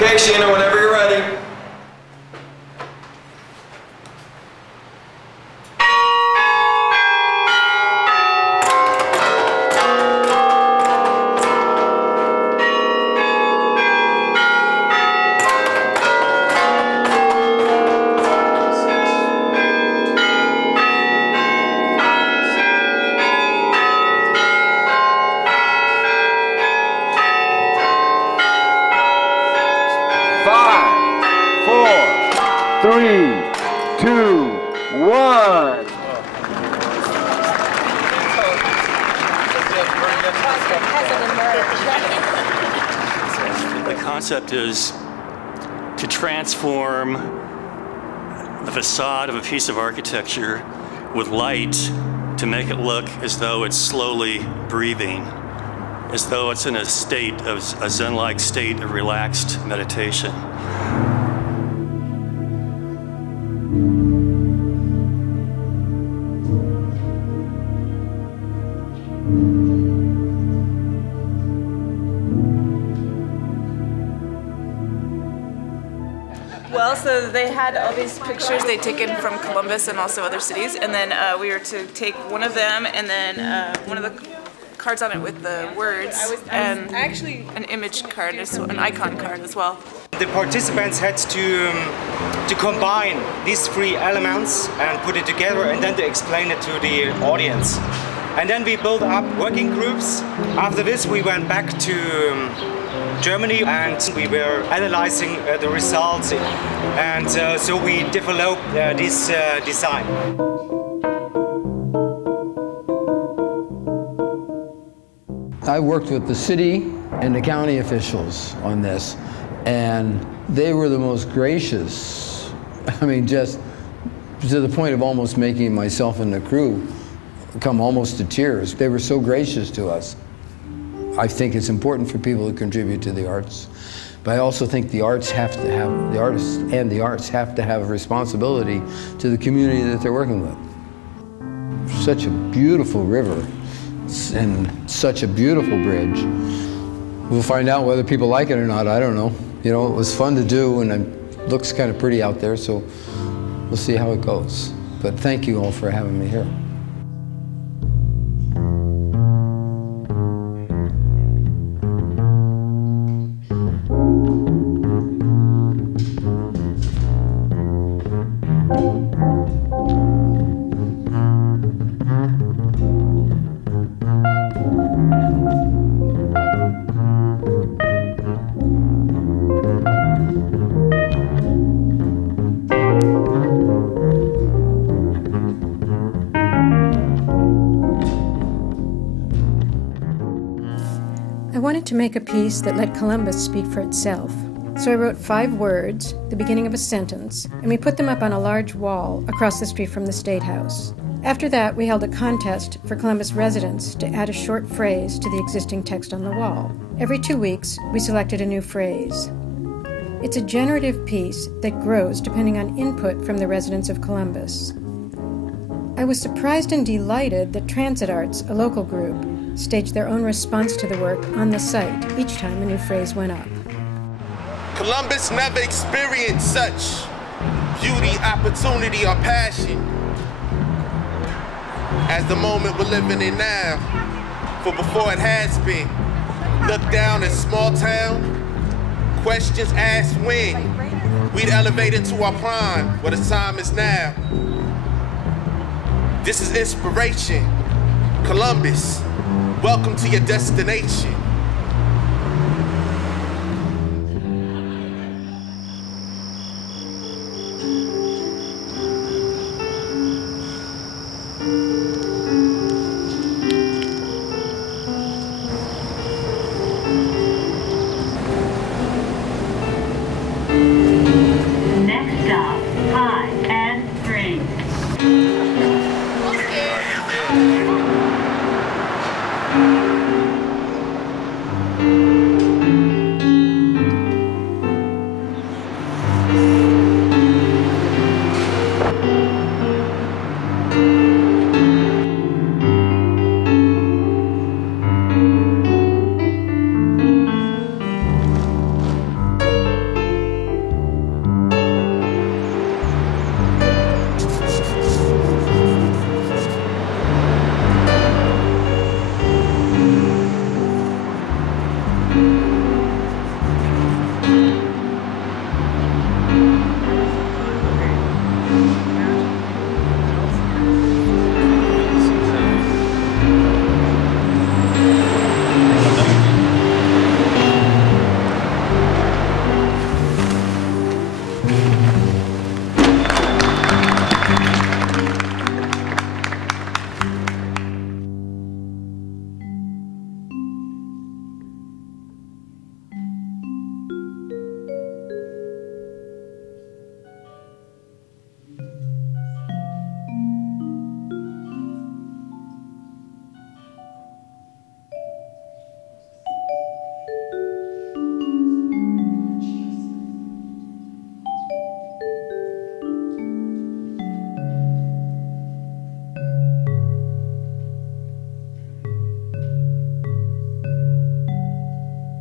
Okay, Sheena, whenever you're ready. The concept is to transform the facade of a piece of architecture with light to make it look as though it's slowly breathing, as though it's in a state of a Zen-like state of relaxed meditation. Well, so they had all these pictures they'd taken from Columbus and also other cities, and then we were to take one of them and then one of the cards on it with the words and actually an image card, an icon card as well. The participants had to combine these three elements and put it together and then to explain it to the audience. And then we built up working groups. After this we went back to Germany and we were analyzing the results, and so we developed this design. I worked with the city and the county officials on this, and they were the most gracious. I mean, just to the point of almost making myself and the crew come almost to tears. They were so gracious to us. I think it's important for people to contribute to the arts, but I also think the artists have to have a responsibility to the community that they're working with. Such a beautiful river and such a beautiful bridge. We'll find out whether people like it or not, I don't know. You know, it was fun to do and it looks kind of pretty out there, so we'll see how it goes. But thank you all for having me here. I wanted to make a piece that let Columbus speak for itself. So I wrote 5 words, the beginning of a sentence, and we put them up on a large wall across the street from the State House. After that, we held a contest for Columbus residents to add a short phrase to the existing text on the wall. Every 2 weeks, we selected a new phrase. It's a generative piece that grows depending on input from the residents of Columbus. I was surprised and delighted that Transit Arts, a local group, staged their own response to the work on the site each time a new phrase went up. Columbus never experienced such beauty, opportunity, or passion as the moment we're living in now, for before it has been. Look down at small town, questions asked when. We'd elevate into our prime, where the time is now. This is inspiration. Columbus, welcome to your destination. Next stop, high and free.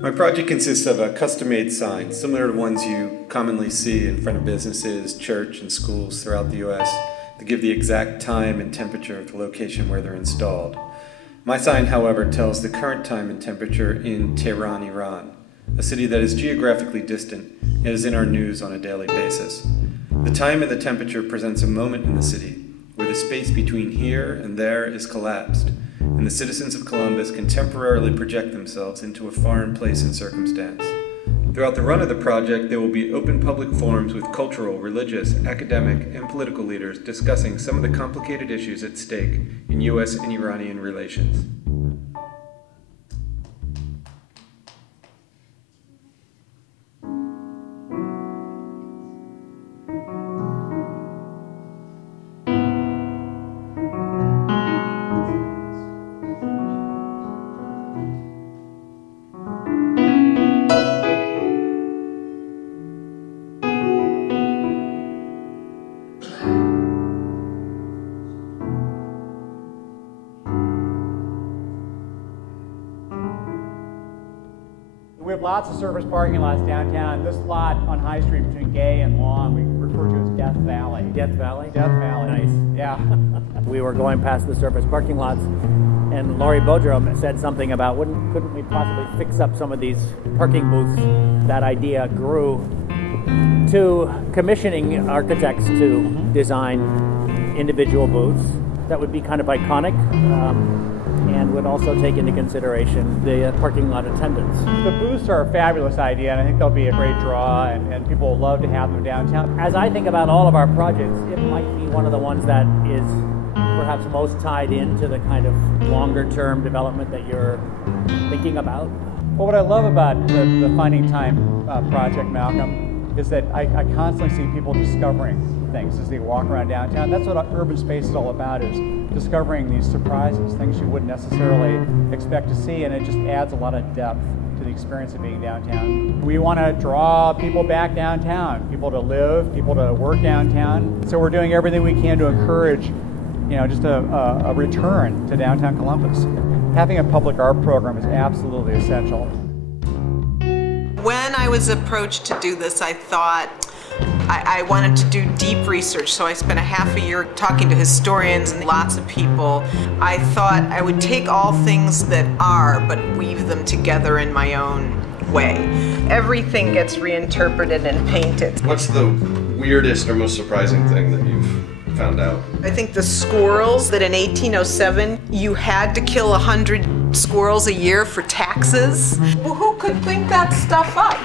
My project consists of a custom-made sign, similar to ones you commonly see in front of businesses, church, and schools throughout the U.S. to give the exact time and temperature of the location where they're installed. My sign, however, tells the current time and temperature in Tehran, Iran, a city that is geographically distant and is in our news on a daily basis. The time and the temperature presents a moment in the city where the space between here and there is collapsed, and the citizens of Columbus can temporarily project themselves into a foreign place and circumstance. Throughout the run of the project, there will be open public forums with cultural, religious, academic, and political leaders discussing some of the complicated issues at stake in U.S. and Iranian relations. We have lots of surface parking lots downtown. This lot on High Street between Gay and Long, we refer to as Death Valley. Death Valley? Death Valley. Nice. Yeah. We were going past the surface parking lots, and Laurie Bodrum said something about couldn't we possibly fix up some of these parking booths. That idea grew to commissioning architects to design individual booths that would be kind of iconic. And would also take into consideration the parking lot attendants. The booths are a fabulous idea, and I think they'll be a great draw, and people will love to have them downtown. As I think about all of our projects, it might be one of the ones that is perhaps most tied into the kind of longer-term development that you're thinking about. Well, what I love about the Finding Time project, Malcolm, is that I constantly see people discovering things as they walk around downtown. That's what urban space is all about, is discovering these surprises, things you wouldn't necessarily expect to see, and it just adds a lot of depth to the experience of being downtown. We want to draw people back downtown, people to live, people to work downtown. So we're doing everything we can to encourage, just a return to downtown Columbus. Having a public art program is absolutely essential. When I was approached to do this, I thought I wanted to do deep research, so I spent a half a year talking to historians and lots of people. I thought I would take all things that are, but weave them together in my own way. Everything gets reinterpreted and painted. What's the weirdest or most surprising thing that you've found out? I think the squirrels, that in 1807 you had to kill 100 squirrels a year for taxes. Well, who could think that stuff up?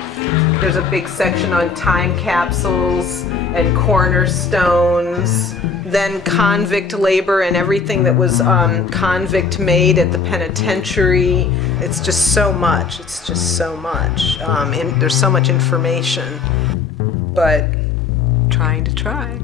There's a big section on time capsules and cornerstones, then convict labor and everything that was convict made at the penitentiary. It's just so much. It's just so much. And there's so much information, but trying to try.